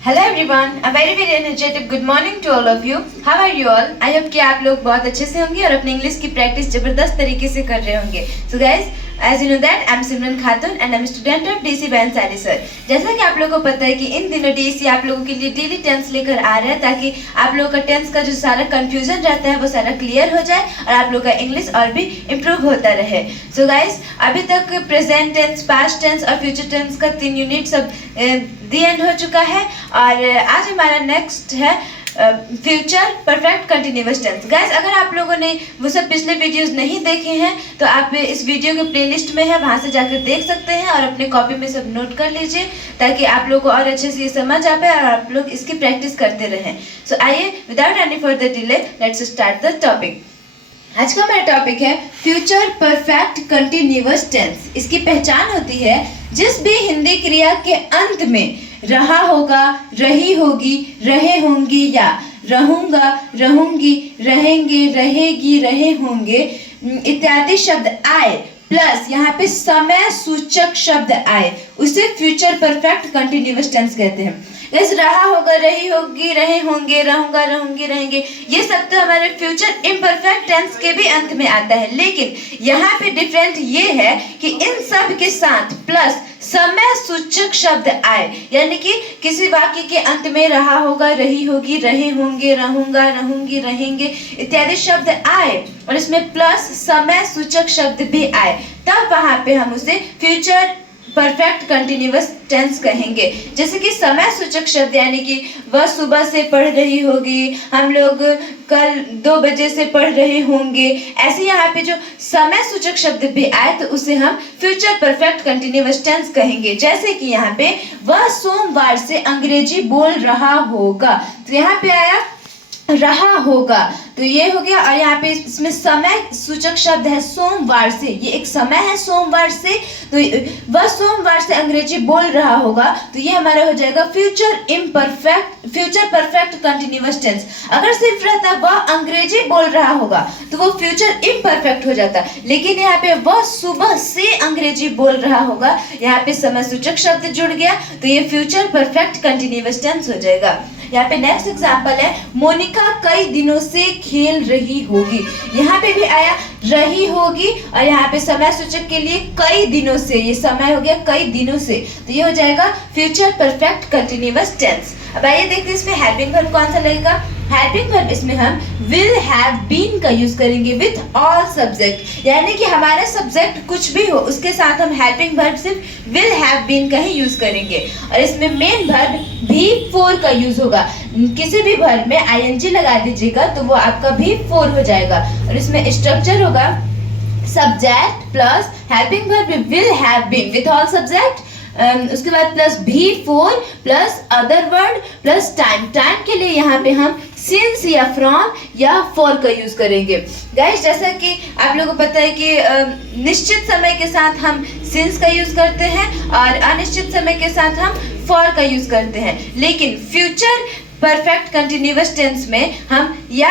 Hello everyone, a very energetic good morning to all of you. How are you all? I hope कि आप लोग बहुत अच्छे से होंगे और अपने इंग्लिश की प्रैक्टिस जबरदस्त तरीके से कर रहे होंगे। So guys, as you know that I am Simran Khatoon and I am student of DC Bansali sir. जैसा कि आप लोगों को पता है कि इन दिनों डीसी आप लोगों के लिए डेली टेंस लेकर आ रहा है ताकि आप लोगों का टेंस का जो सारा कंफ्यूजन रहता है वो सारा क्लियर हो जाए और आप लोग का इंग्लिश और भी इम्प्रूव होता रहे। सो गाइस, अभी तक प्रेजेंट टेंस, पास्ट टेंस और फ्यूचर टेंस का 3 यूनिट सब दी एंड हो चुका है और आज हमारा नेक्स्ट है future perfect continuous tense. Guys, अगर आप लोगों ने वो सब पिछले वीडियोस नहीं देखे हैं तो आप इस वीडियो के प्लेलिस्ट में है, वहां से जाकर देख सकते हैं और अपने कॉपी में सब नोट कर लीजिए ताकि आप लोग को और अच्छे से ये समझ आ पाए और आप लोग इसकी प्रैक्टिस करते रहें। सो आइए, without any further delay, let's start the topic. आज का मेरा टॉपिक है फ्यूचर परफेक्ट कंटिन्यूअस टेंस। इसकी पहचान होती है जिस भी हिंदी क्रिया के अंत में रहा होगा, रही होगी, रहे होंगे या रहूंगा, रहूंगी, रहेंगे, रहेगी, रहे होंगे इत्यादि शब्द आए प्लस यहाँ पे समय सूचक शब्द आए, उसे फ्यूचर परफेक्ट कंटिन्यूअस टेंस कहते हैं। जैसे रहा होगा, रही होगी, रहे होंगे, रहूंगा, रहूंगी, रहेंगे, ये सब तो हमारे फ्यूचर इम्परफेक्ट टेंस के भी अंत में आता है। लेकिन यहाँ पे डिफरेंट ये है कि इन सब के साथ प्लस समय सूचक शब्द आए, यानी कि किसी वाक्य के अंत में रहा होगा, रही होगी, रहे होंगे, रहूंगा, रहूंगी, रहेंगे इत्यादि शब्द आए और इसमें प्लस समय सूचक शब्द भी आए, तब वहां पे हम उसे फ्यूचर परफेक्ट कंटिन्यूअस टेंस कहेंगे। जैसे कि समय सूचक शब्द यानी कि वह सुबह से पढ़ रही होगी, हम लोग कल 2 बजे से पढ़ रहे होंगे, ऐसे यहाँ पे जो समय सूचक शब्द भी आए तो उसे हम फ्यूचर परफेक्ट कंटिन्यूअस टेंस कहेंगे। जैसे कि यहाँ पे वह सोमवार से अंग्रेजी बोल रहा होगा, तो यहाँ पे आया रहा होगा, तो ये हो गया। और यहाँ पे इसमें समय सूचक शब्द है सोमवार से, ये एक समय है सोमवार से, तो वह सोमवार से अंग्रेजी बोल रहा होगा, तो ये हमारा हो जाएगा फ्यूचर परफेक्ट कंटिन्यूअस टेंस। अगर सिर्फ रहता वह अंग्रेजी बोल रहा होगा तो वो फ्यूचर इम्परफेक्ट हो जाता, लेकिन यहाँ पे वह सुबह से अंग्रेजी बोल रहा होगा, यहाँ पे समय सूचक शब्द जुड़ गया तो ये फ्यूचर परफेक्ट कंटिन्यूअस टेंस हो जाएगा। यहाँ पे नेक्स्ट एग्जांपल है मोनिका कई दिनों से खेल रही होगी, यहाँ पे भी आया रही होगी और यहाँ पे समय सूचक के लिए कई दिनों से, ये समय हो गया कई दिनों से, तो ये हो जाएगा फ्यूचर परफेक्ट कंटिन्यूअस टेंस। अब आइए देखते हैं इसमें हेल्पिंग वर्ब कौन सा लगेगा। हेल्पिंग वर्ब इसमें हम विल हैव बीन का यूज करेंगे विथ ऑल सब्जेक्ट, यानी कि हमारा सब्जेक्ट कुछ भी हो उसके साथ हम हेल्पिंग वर्ब सिर्फ विल हैव बीन का ही यूज करेंगे। और इसमें मेन वर्ब भी फोर का यूज होगा, किसी भी वर्ब में आईएनजी लगा दीजिएगा तो वो आपका भी फोर हो जाएगा। और इसमें स्ट्रक्चर होगा subject plus helping verb will have been with all subject, उसके बाद plus V four plus other word plus time. Time के लिए यहाँ पे हम सिंस या फ्रॉम या फॉर का यूज करेंगे। गाइस, जैसा कि आप लोगों को पता है कि निश्चित समय के साथ हम सिंस का यूज करते हैं और अनिश्चित समय के साथ हम फॉर का यूज करते हैं, लेकिन फ्यूचर परफेक्ट कंटिन्यूअस टेंस में हम या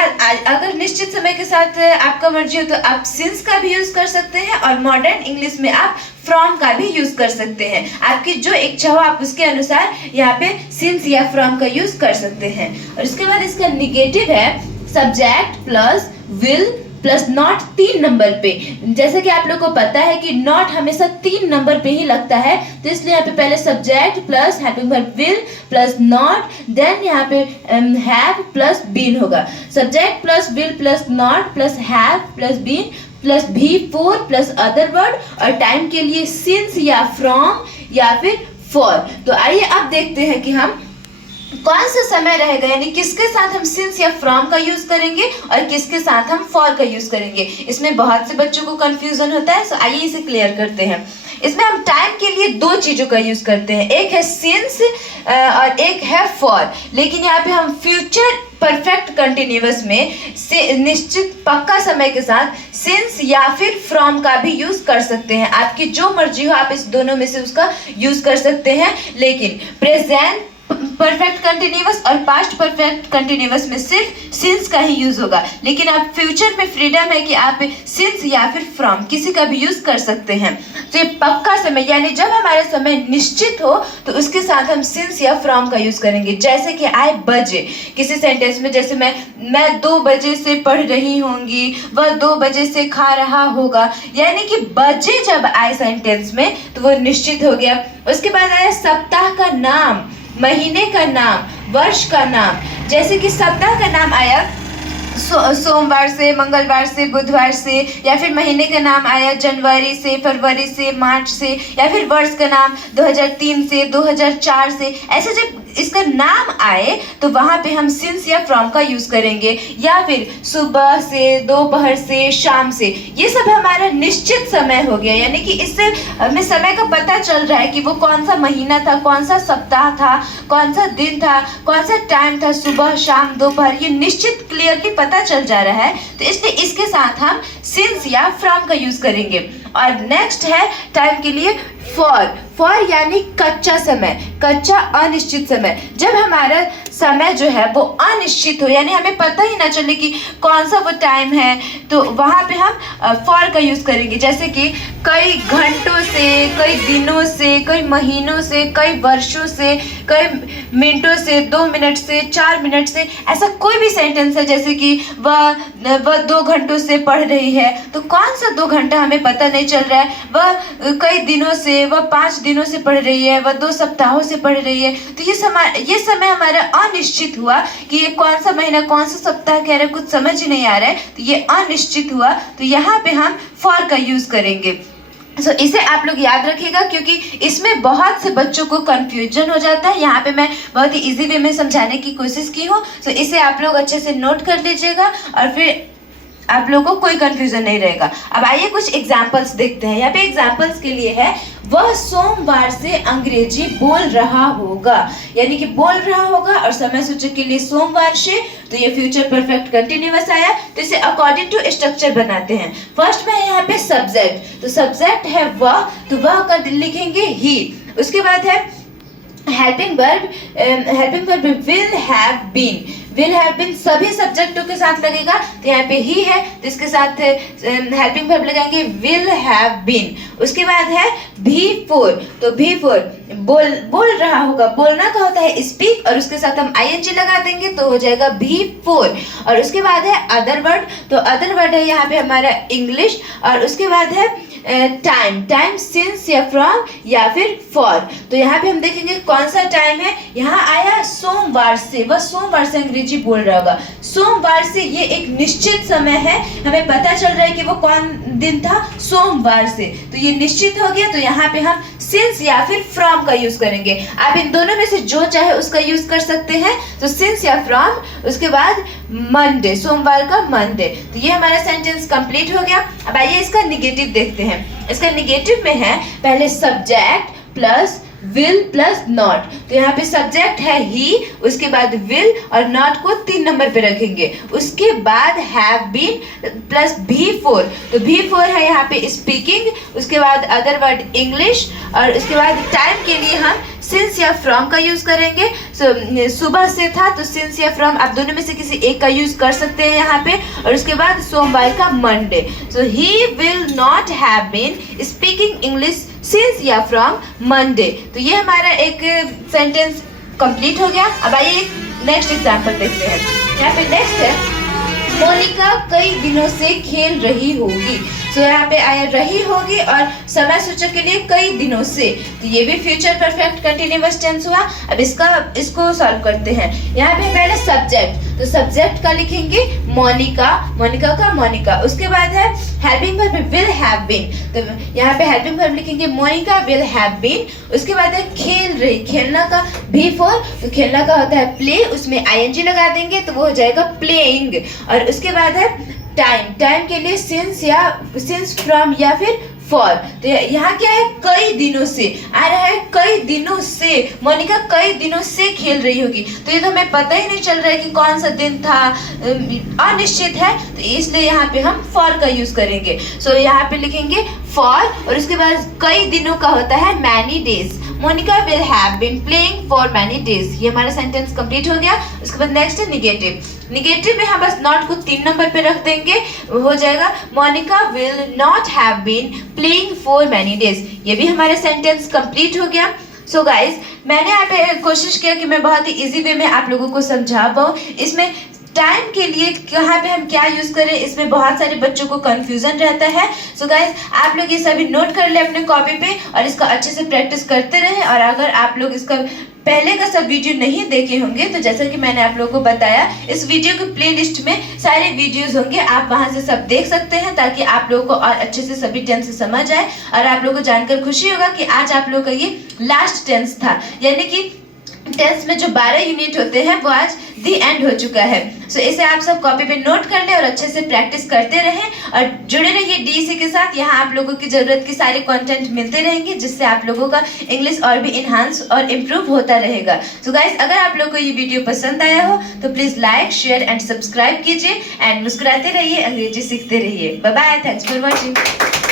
अगर निश्चित समय के साथ आपका मर्जी हो तो आप सिंस का भी यूज कर सकते हैं और मॉडर्न इंग्लिश में आप फ्रॉम का भी यूज कर सकते हैं। आपकी जो इच्छा हो आप उसके अनुसार यहाँ पे सिंस या फ्रॉम का यूज कर सकते हैं। और इसके बाद इसका निगेटिव है subject plus will plus not 3 number पे। जैसे कि आप लोग को पता है कि नॉट हमेशा 3 नंबर पे ही लगता है, तो इसलिए यहाँ पे पहले subject plus helping verb will plus not, then यहाँ पे हैव प्लस बीन होगा। Subject plus will plus not plus have plus been plus V four plus other word और टाइम के लिए सिंस या फ्रॉम या फिर फॉर। तो आइए अब देखते हैं कि हम कौन सा समय रहेगा, यानी किसके साथ हम सिंस या फ्रॉम का यूज करेंगे और किसके साथ हम फॉर का यूज करेंगे। इसमें बहुत से बच्चों को कंफ्यूजन होता है, सो आइए इसे क्लियर करते हैं। इसमें हम टाइम के लिए 2 चीजों का यूज करते हैं, एक है सिंस और एक है फॉर, लेकिन यहाँ पे हम फ्यूचर परफेक्ट कंटिन्यूअस में से निश्चित पक्का समय के साथ सिंस या फिर फ्रॉम का भी यूज कर सकते हैं। आपकी जो मर्जी हो आप इस दोनों में से उसका यूज कर सकते हैं, लेकिन परफेक्ट कंटिन्यूअस और पास्ट परफेक्ट कंटिन्यूअस में सिर्फ सिंस का ही यूज होगा, लेकिन आप फ्यूचर में फ्रीडम है कि आप सिंस या फिर फ्रॉम किसी का भी यूज कर सकते हैं। तो ये पक्का समय यानी जब हमारा समय निश्चित हो तो उसके साथ हम सिंस या फ्रॉम का यूज करेंगे। जैसे कि आए बजे किसी सेंटेंस में, जैसे मैं 2 बजे से पढ़ रही होंगी, वह 2 बजे से खा रहा होगा, यानी कि बजे जब आए सेंटेंस में तो वो निश्चित हो गया। उसके बाद आया सप्ताह का नाम, महीने का नाम, वर्ष का नाम। जैसे कि सप्ताह का नाम आया सोमवार से, मंगलवार से, बुधवार से, या फिर महीने का नाम आया जनवरी से, फरवरी से, मार्च से, या फिर वर्ष का नाम 2003 से, 2004 से। ऐसे जब इसका नाम आए तो वहाँ पे हम सिंस या फ्रॉम का यूज करेंगे, या फिर सुबह से, दोपहर से, शाम से। ये सब हमारा निश्चित समय हो गया, यानी कि इससे हमें समय का पता चल रहा है कि वो कौन सा महीना था, कौन सा सप्ताह था, कौन सा दिन था, कौन सा टाइम था, सुबह, शाम, दोपहर, ये निश्चित क्लियरली पता चल जा रहा है। तो इसलिए इसके साथ हम सिंस या फ्रॉम का यूज करेंगे। और नेक्स्ट है टाइम के लिए फॉर यानी कच्चा समय, कच्चा अनिश्चित समय। जब हमारा समय जो है वो अनिश्चित हो, यानी हमें पता ही ना चले कि कौन सा वो टाइम है, तो वहाँ पे हम फॉर का यूज करेंगे। जैसे कि कई घंटों से, कई दिनों से, कई महीनों से, कई वर्षों से, कई मिनटों से, 2 मिनट से, 4 मिनट से, ऐसा कोई भी सेंटेंस है। जैसे कि वह 2 घंटों से पढ़ रही है, तो कौन सा 2 घंटा हमें पता नहीं चल रहा है। वह कई दिनों से, वह 5 दिनों से पढ़ रही है, वह 2 सप्ताहों से पढ़ रही है। तो ये समय हमारा अनिश्चित हुआ कि ये कौन सा महीना, कौन सा सप्ताह कह रहे हैं, कुछ समझ ही नहीं आ रहा है, तो ये अनिश्चित हुआ। तो यहाँ पे हम फॉर का यूज करेंगे। सो इसे आप लोग याद रखिएगा, क्योंकि इसमें बहुत से बच्चों को कंफ्यूजन हो जाता है। यहाँ पे मैं बहुत ही इजी वे में समझाने की कोशिश की हूँ। सो इसे आप लोग अच्छे से नोट कर लीजिएगा और फिर आप लोगों को कोई कंफ्यूजन नहीं रहेगा। अब आइए कुछ एग्जाम्पल्स देखते हैं। यहाँ पे एग्जाम्पल्स के लिए है, वह सोमवार से अंग्रेजी बोल रहा होगा, यानी कि बोल रहा होगा और समय सूचक के लिए सोमवार से, तो ये फ्यूचर परफेक्ट कंटिन्यूअस आया। तो इसे अकॉर्डिंग टू स्ट्रक्चर बनाते हैं। फर्स्ट में है यहाँ पे सब्जेक्ट, तो सब्जेक्ट है वह, तो वह का लिखेंगे ही। उसके बाद है helping verb will have been. Will have been सभी सब्जेक्टों के साथ लगेगा, तो यहाँ पे ही है तो इसके साथ हेल्पिंग वर्ब लगाएंगे विल हैव बीन। उसके बाद है भी फोर, तो भी फोर बोल रहा होगा, बोलना का होता है स्पीक, और उसके साथ हम ing लगा देंगे तो हो जाएगा भी फोर। और उसके बाद है अदर वर्ड, तो अदर वर्ड है यहाँ पे हमारा इंग्लिश। और उसके बाद है टाइम सिंस या फ्रॉम या फिर फॉर। तो यहाँ पे हम देखेंगे कौन सा टाइम है। यहाँ आया सोमवार से, वह सोमवार से अंग्रेजी बोल रहा होगा। सोमवार से ये एक निश्चित समय है, हमें पता चल रहा है कि वो कौन दिन था, सोमवार से, तो ये निश्चित हो गया। तो यहाँ पे हम सिंस या फिर फ्रॉम का यूज करेंगे। आप इन दोनों में से जो चाहे उसका यूज कर सकते हैं, तो सिंस या फ्रॉम। उसके बाद मंडे, सोमवार का मंडे। तो ये हमारा सेंटेंस कंप्लीट हो गया। अब आइए इसका निगेटिव देखते हैं। इसका निगेटिव में है पहले subject plus will plus not. तो यहाँ पे सब्जेक्ट है ही, उसके बाद विल और नॉट को 3 नंबर पे रखेंगे। उसके बाद have been plus V four, तो भी फोर है यहाँ पे स्पीकिंग। उसके बाद अदर वर्ड इंग्लिश, और उसके बाद टाइम के लिए हम सिंस या फ्रॉम का यूज करेंगे। सुबह से था तो सिंस या फ्रॉम, आप दोनों में से किसी एक का यूज कर सकते हैं यहाँ पे। और उसके बाद सोमवार का Monday, so he will not have been speaking English since या फ्रॉम मंडे। तो ये हमारा एक सेंटेंस कंप्लीट हो गया। अब आइए नेक्स्ट एग्जांपल देखते हैं। यहाँ पे नेक्स्ट है मोनिका कई दिनों से खेल रही होगी। तो यहाँ पे आया रही होगी और समय सूचक के लिए कई दिनों से, तो ये भी फ्यूचर परफेक्ट कंटिन्यूअस टेंस हुआ। अब इसको सॉल्व करते हैं। यहाँ पे पहले सब्जेक्ट, तो सब्जेक्ट का लिखेंगे मोनिका, मोनिका का मोनिका। उसके बाद है helping verb will have been, तो यहाँ पे हेल्पिंग वर्ब लिखेंगे मोनिका विल हैव बीन। उसके बाद है खेल रही, खेलना का भी फोर, तो खेलना का होता है प्ले, उसमें ing लगा देंगे तो वो हो जाएगा प्लेइंग। और उसके बाद है टाइम के लिए सिंस फ्रॉम या फिर फॉर। तो यहाँ क्या है, कई दिनों से आ रहा है, कई दिनों से मोनिका कई दिनों से खेल रही होगी। तो ये तो हमें पता ही नहीं चल रहा है कि कौन सा दिन था, अनिश्चित है, तो इसलिए यहाँ पे हम फॉर का यूज करेंगे। सो यहाँ पे लिखेंगे फॉर, और उसके बाद कई दिनों का होता है many days. Monica will have been playing for many days. ये हमारा सेंटेंस कंप्लीट हो गया। उसके बाद नेक्स्ट है निगेटिव। निगेटिव में हम बस नॉट को 3 नंबर पे रख देंगे, हो जाएगा Monica will not have been playing for many days. ये भी हमारा सेंटेंस कंप्लीट हो गया। सो गाइज, मैंने यहाँ पे कोशिश किया कि मैं बहुत ही इजी वे में आप लोगों को समझा पाऊँ। इसमें टाइम के लिए कहाँ पे हम क्या यूज करें, इसमें बहुत सारे बच्चों को कंफ्यूजन रहता है। सो गाइज, आप लोग ये सभी नोट कर ले अपने कॉपी पे और इसका अच्छे से प्रैक्टिस करते रहें। और अगर आप लोग इसका पहले का सब वीडियो नहीं देखे होंगे तो जैसा कि मैंने आप लोगों को बताया, इस वीडियो की प्लेलिस्ट में सारे वीडियोस होंगे, आप वहां से सब देख सकते हैं, ताकि आप लोगों को और अच्छे से सभी टेंस समझ आए। और आप लोगों को जानकर खुशी होगा कि आज आप लोगों का ये लास्ट टेंस था, यानी कि टेंस में जो 12 यूनिट होते हैं वो आज दी एंड हो चुका है। सो इसे आप सब कॉपी पे नोट कर ले और अच्छे से प्रैक्टिस करते रहें और जुड़े रहिए डीसी के साथ। यहाँ आप लोगों की जरूरत की सारे कंटेंट मिलते रहेंगे, जिससे आप लोगों का इंग्लिश और भी इन्हांस और इम्प्रूव होता रहेगा। सो गाइस, अगर आप लोगों को ये वीडियो पसंद आया हो तो please like, share and subscribe कीजिए एंड मुस्कुराते रहिए, अंग्रेजी सीखते रहिए। Bye bye, thanks for watching.